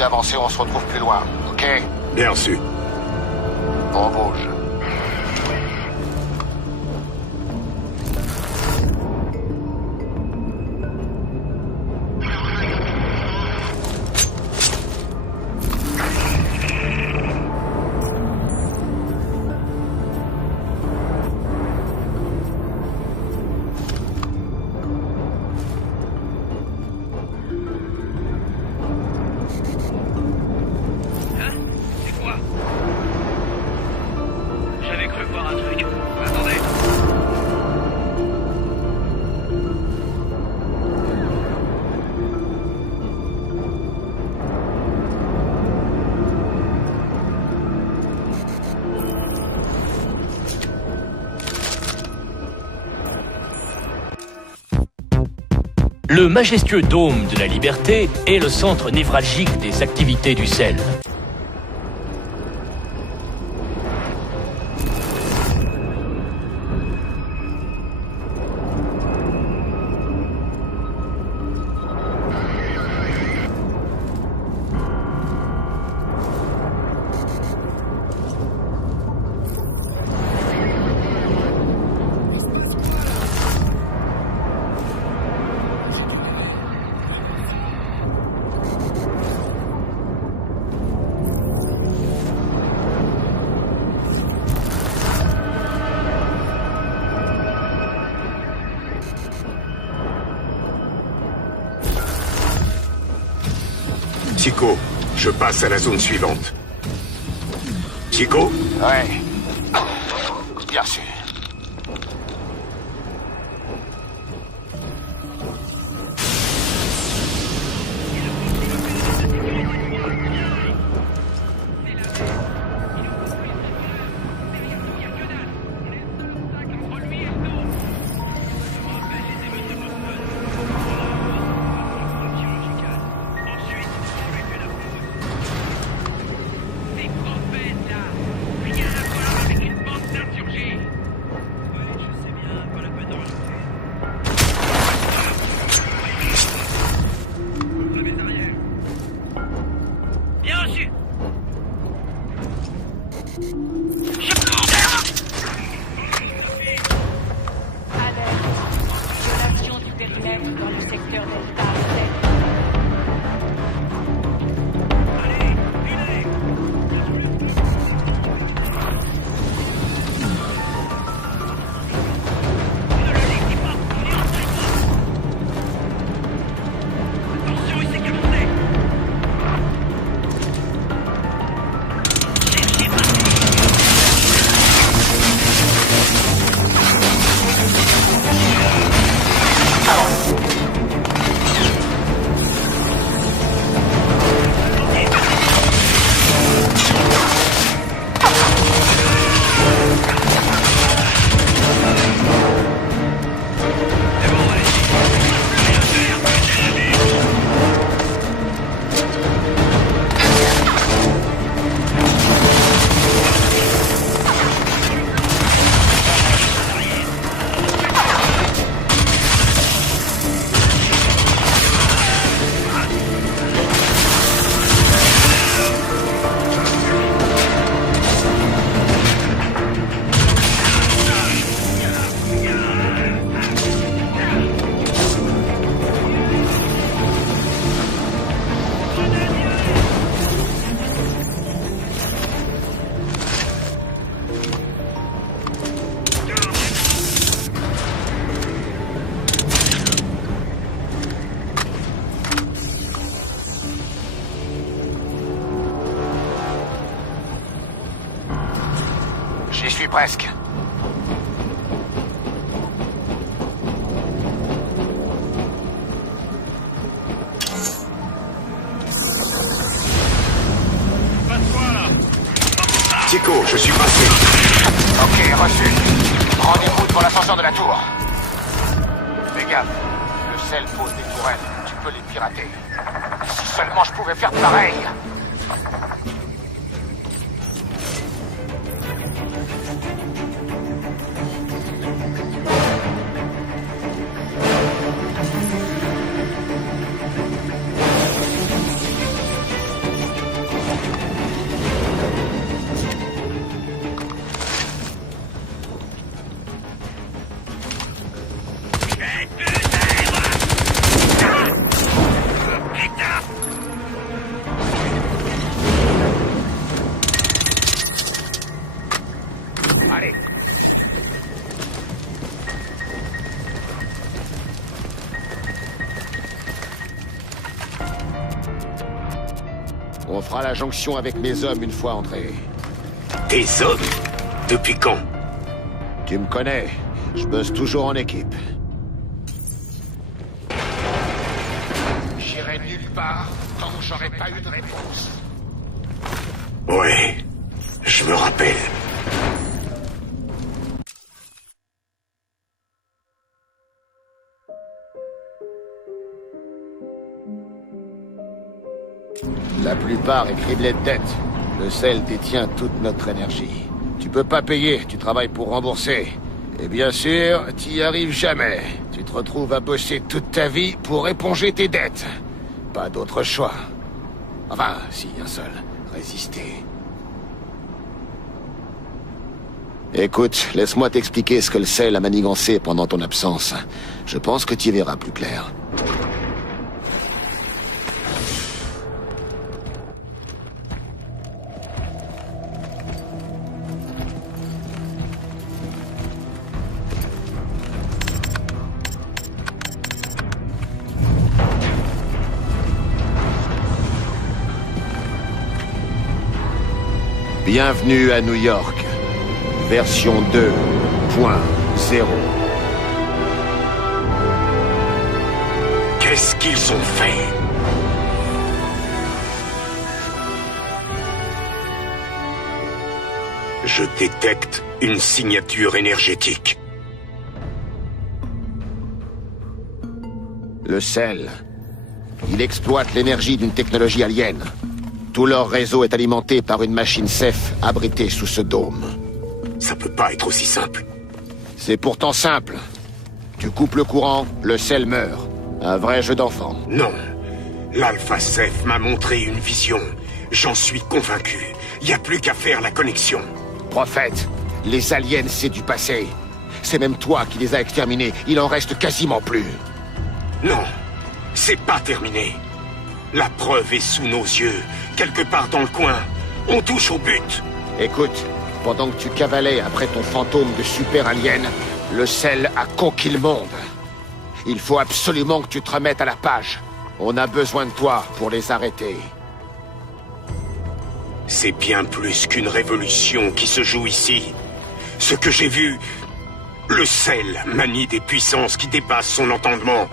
d'avancer, on se retrouve plus loin, ok? Bien reçu. On bouge. Le majestueux dôme de la Liberté est le centre névralgique des activités du sel. Chico, je passe à la zone suivante. Chico? Ouais. Bien sûr. J'y suis presque. Chico, je suis passé. Ok, reçu. Rendez-vous devant l'ascenseur de la tour. Fais gaffe. Le sel pose des tourelles. Tu peux les pirater. Si seulement je pouvais faire pareil. fera la jonction avec mes hommes une fois entrés. Tes hommes? Depuis quand? Tu me connais, je bosse toujours en équipe. J'irai nulle part tant que j'aurai pas eu de réponse. Ouais, je me rappelle. La plupart est criblée de dettes. Le sel détient toute notre énergie. Tu peux pas payer, tu travailles pour rembourser. Et bien sûr, t'y arrives jamais. Tu te retrouves à bosser toute ta vie pour éponger tes dettes. Pas d'autre choix. Enfin, si, un seul. Résister. Écoute, laisse-moi t'expliquer ce que le sel a manigancé pendant ton absence. Je pense que t'y verras plus clair. Bienvenue à New York. Version 2.0. Qu'est-ce qu'ils ont fait? Je détecte une signature énergétique. Le sel. Il exploite l'énergie d'une technologie alien. Tout leur réseau est alimenté par une machine Ceph abritée sous ce dôme. Ça peut pas être aussi simple. C'est pourtant simple. Tu coupes le courant, le sel meurt. Un vrai jeu d'enfant. Non. L'Alpha Ceph m'a montré une vision. J'en suis convaincu. Y a plus qu'à faire la connexion. Prophète, les aliens, c'est du passé. C'est même toi qui les as exterminés. Il en reste quasiment plus. Non. C'est pas terminé. La preuve est sous nos yeux. Quelque part dans le coin. On touche au but. Écoute, pendant que tu cavalais après ton fantôme de super alien, le sel a conquis le monde. Il faut absolument que tu te remettes à la page. On a besoin de toi pour les arrêter. C'est bien plus qu'une révolution qui se joue ici. Ce que j'ai vu... Le sel manie des puissances qui dépassent son entendement.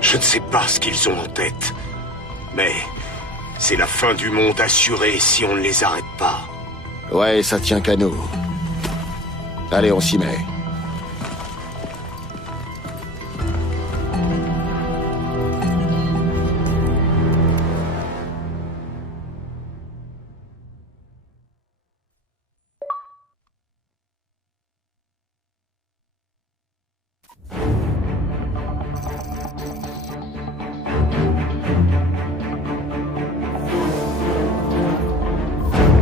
Je ne sais pas ce qu'ils ont en tête. Mais... c'est la fin du monde assurée si on ne les arrête pas. Ouais, ça tient qu'à nous. Allez, on s'y met.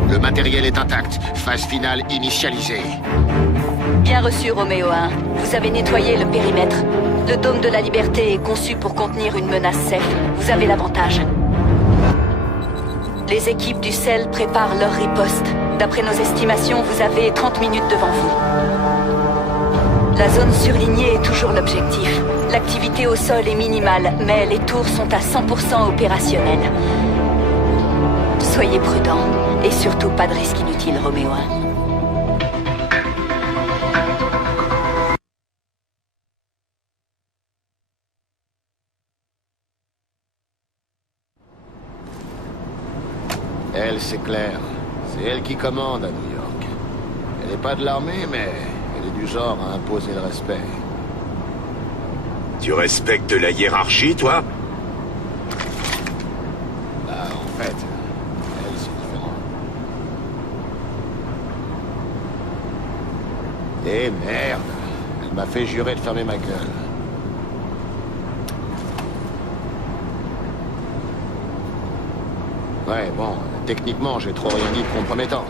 Le matériel est intact. Phase finale initialisée. Bien reçu, Roméo 1. Vous avez nettoyé le périmètre. Le dôme de la Liberté est conçu pour contenir une menace Ceph. Vous avez l'avantage. Les équipes du sel préparent leur riposte. D'après nos estimations, vous avez 30 minutes devant vous. La zone surlignée est toujours l'objectif. L'activité au sol est minimale, mais les tours sont à 100% opérationnelles. Soyez prudents. Et surtout, pas de risque inutile, Roméo 1. Elle, c'est clair. C'est elle qui commande à New York. Elle n'est pas de l'armée, mais elle est du genre à imposer le respect. Tu respectes la hiérarchie, toi? Bah, en fait, elle, c'est différent. Eh merde! Elle m'a fait jurer de fermer ma gueule. Ouais, bon, techniquement, j'ai trop rien dit de compromettant.